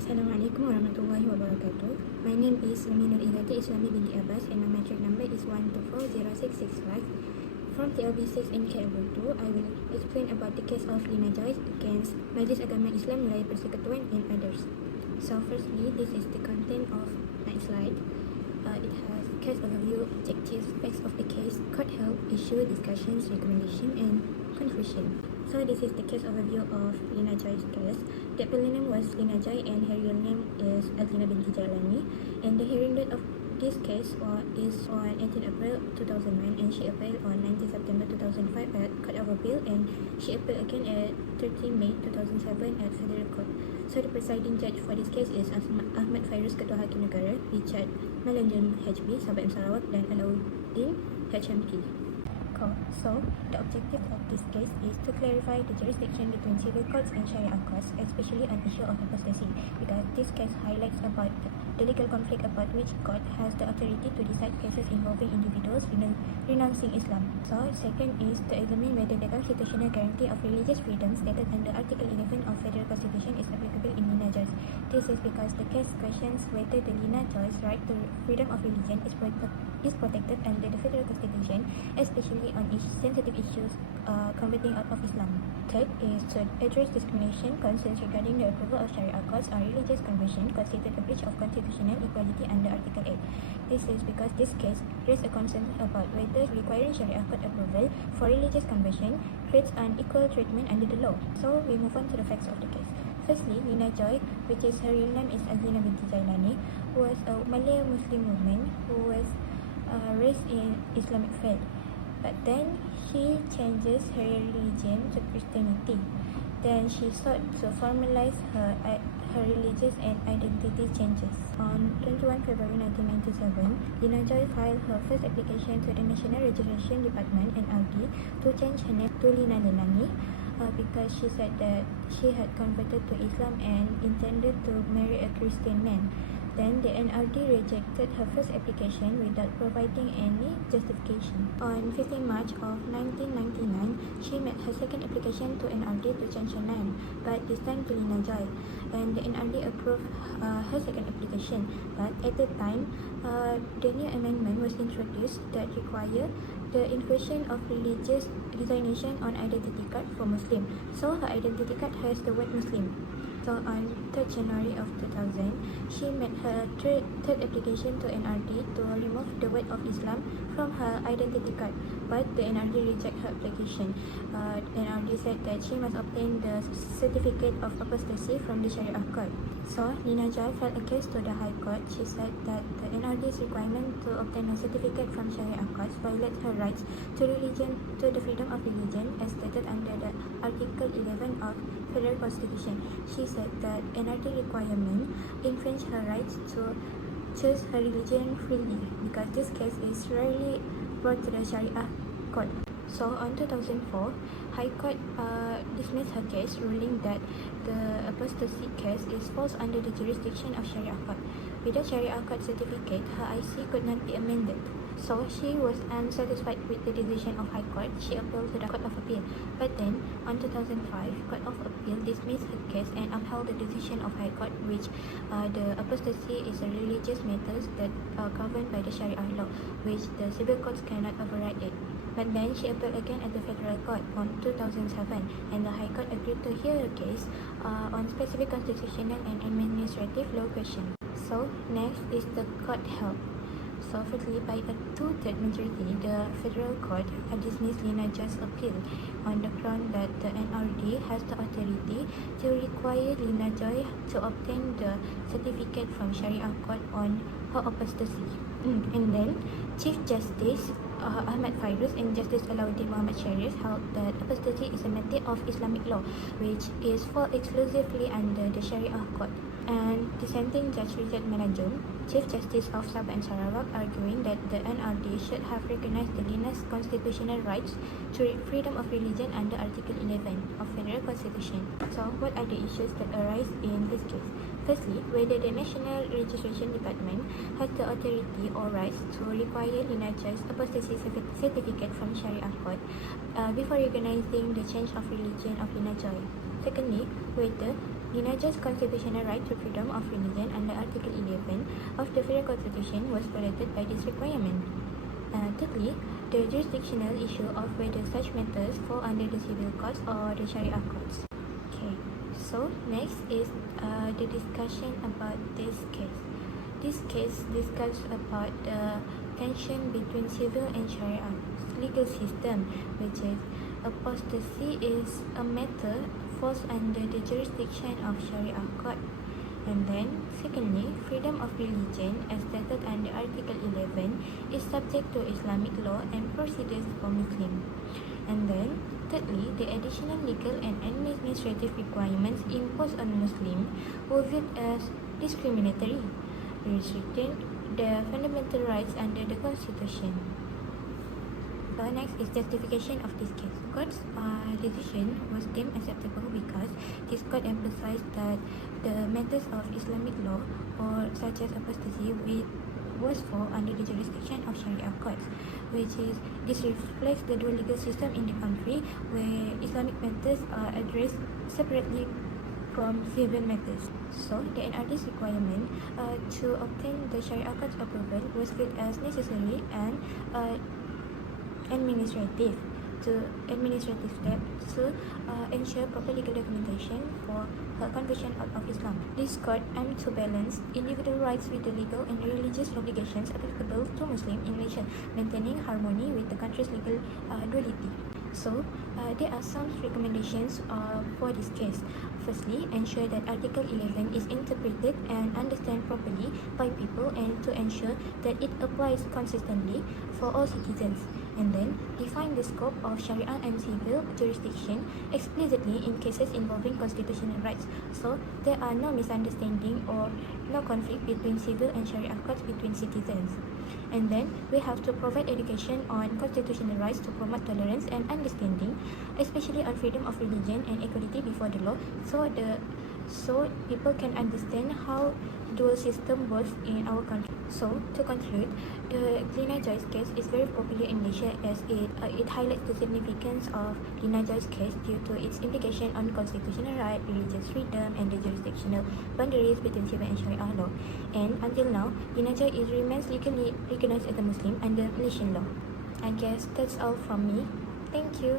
Assalamualaikum warahmatullahi wabarakatuh. My name is Lina Islami binti Abbas and my matric number is 1240665. From TLB6 in KL2, I will explain about the case of Lina against Majlis Agama Islam Wilah Persekutuan and others. So firstly, this is the content of my slide. It has case overview, objectives, facts of the case, court held, issue, discussions, recommendation and conclusion. So this is the case overview of Lina Joy's case. The appellant name was Lina Joy and her real name is Lina binti Jailani. And the hearing date of this case is on 18 April 2009 and she appealed on 19 September 2005 at Court of Appeal and she appealed again at 13 May 2007 at Federal Court. So the presiding judge for this case is Ahmad Fairuz Ketua Hakim Negara, Richard Malanjam HB, Sahabat Sarawak dan Alauddin HMP. So, the objective of this case is to clarify the jurisdiction between civil courts and Sharia courts, especially on issue of apostasy, because this case highlights about the legal conflict about which court has the authority to decide cases involving individuals renouncing Islam. So, second is to examine whether the constitutional guarantee of religious freedom stated under Article 11 of Federal Constitution is applicable in Lina Joy's. This is because the case questions whether the Lina Joy's right to freedom of religion is protected under the Federal Constitution, especially on sensitive issues converting out of Islam. Third is to address discrimination concerns regarding the approval of Sharia courts or religious conversion constitute a breach of constitutional equality under Article 8. This is because this case raised a concern about whether requiring Sharia court approval for religious conversion creates unequal treatment under the law. So we move on to the facts of the case. Firstly, Lina Joy, which is her real name is Lina binti Jailani, was a Malay Muslim woman who was raised in Islamic faith. But then she changes her religion to Christianity. Then she sought to formalize her religious and identity changes. On 21 February 1997, Lina Joy filed her first application to the National Registration Department NRD to change her name to Lina Delani because she said that she had converted to Islam and intended to marry a Christian man. Then the NRD rejected her first application without providing any justification. On 15 March of 1999, she made her second application to NRD to change her name, but this time to Lina Joy. And the NRD approved her second application. But at the time, the new amendment was introduced that required the inclusion of religious designation on identity card for Muslim. So her identity card has the word Muslim. So on 3rd January of 2000, she made her third application to NRD to remove the word of Islam from her identity card, but the NRD rejected her application. NRD said that she must obtain the certificate of apostasy from the Sharia court. So Lina Joy filed a case to the High Court. She said that the NRD's requirement to obtain a certificate from Sharia courts violates her rights to the freedom of religion as stated under the Article 11 of Federal Constitution. She said that NRD requirement infringe her rights to choose her religion freely because this case is rarely brought to the Sharia court. So on 2004, High Court dismissed her case, ruling that the apostasy case is falls under the jurisdiction of Sharia court. Without Sharia court certificate, her IC could not be amended. So she was unsatisfied with the decision of High Court. She appealed to the Court of Appeal. But then, on 2005, Court of Appeal dismissed her case and upheld the decision of High Court, which the apostasy is a religious matter that governed by the Sharia law, which the civil courts cannot override it. But then she appealed again at the Federal Court on 2007, and the High Court agreed to hear her case on specific constitutional and administrative law questions. So next is the court held. So firstly, by a 2/3 majority, the Federal Court dismissed Lina Joy's appeal on the ground that the NRD has the authority to require Lina Joy to obtain the certificate from Sharia court on her apostasy. And then, Chief Justice Ahmad Fairuz and Justice Alauddin Muhammad Sharif held that apostasy is a matter of Islamic law, which is fall exclusively under the Sharia court. And dissenting Judge Richard Malanjam, Chief Justice of Sabah and Sarawak, arguing that the NRD should have recognized the Lina's constitutional rights to freedom of religion under Article 11 of Federal Constitution. So, what are the issues that arise in this case? Firstly, whether the National Registration Department has the authority or rights to require Lina Joy's apostasy certificate from Sharia court before recognizing the change of religion of Lina Joy. Secondly, whether Lina constitutional right to freedom of religion under Article 11 of the Federal Constitution was violated by this requirement. Thirdly, the jurisdictional issue of whether such matters fall under the civil courts or the Sharia courts. Okay, so next is the discussion about this case. This case discusses about the tension between civil and Sharia legal system, which is apostasy is a matter falls under the jurisdiction of Sharia court. And then, secondly, freedom of religion, as stated under Article 11, is subject to Islamic law and procedures for Muslims. And then, thirdly, the additional legal and administrative requirements imposed on Muslims were viewed as discriminatory, restricting the fundamental rights under the Constitution. So next is justification of this case. Court's decision was deemed acceptable because this court emphasized that the matters of Islamic law, or such as apostasy, was fall under the jurisdiction of Sharia courts, which is this reflects the dual legal system in the country, where Islamic matters are addressed separately from civil matters. So the NRD's requirement to obtain the Sharia court's approval was viewed as necessary and administrative step to ensure proper legal documentation for her conversion out of Islam. This court aimed to balance individual rights with the legal and religious obligations applicable to Muslims in Malaysia, maintaining harmony with the country's legal duality. So, there are some recommendations for this case. Firstly, ensure that Article 11 is interpreted and understood properly by people, and to ensure that it applies consistently for all citizens. And then, define the scope of Sharia and civil jurisdiction explicitly in cases involving constitutional rights, so there are no misunderstanding or no conflict between civil and Sharia courts between citizens. And then, we have to provide education on constitutional rights to promote tolerance and understanding, especially on freedom of religion and equality before the law, so people can understand how dual system works in our country. So, to conclude, the Lina Joyce case is very popular in Malaysia, as it highlights the significance of Lina Joyce case due to its implication on constitutional right, religious freedom, and the jurisdictional boundaries between civil and Sharia law. And until now, Lina Joyce remains legally recognized as a Muslim under Malaysian law. I guess that's all from me. Thank you.